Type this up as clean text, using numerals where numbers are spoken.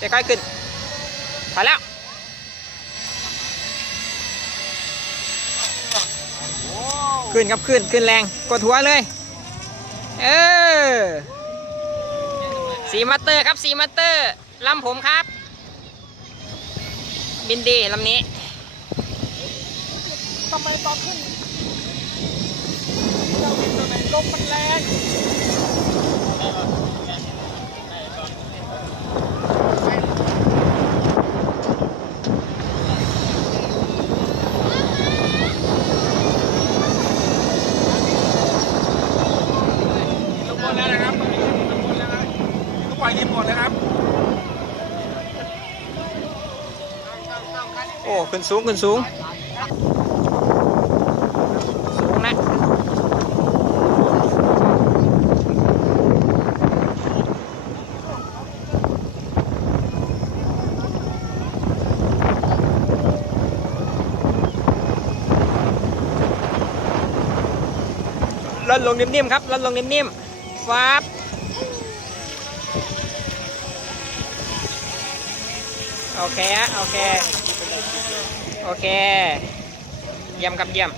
ค่อยๆขึ้นพอแล้วขึ้นครับขึ้นแรงกดหัวเลยสีมาสเตอร์ครับสีมาสเตอร์ลำผมครับบินดีลำนี้ทำไมตอนขึ้นเจ้าบินตัวไหนลมมันแรงลงบนแล้วนะครับลงบนแล้วครับต้องปล่อยรีโมทเลยครับโอ้ขึ้นสูงสูงนะลดลงนิ่มๆครับลดลงนิ่มๆฟับโอเคเยี่ยมครับเยี่ยม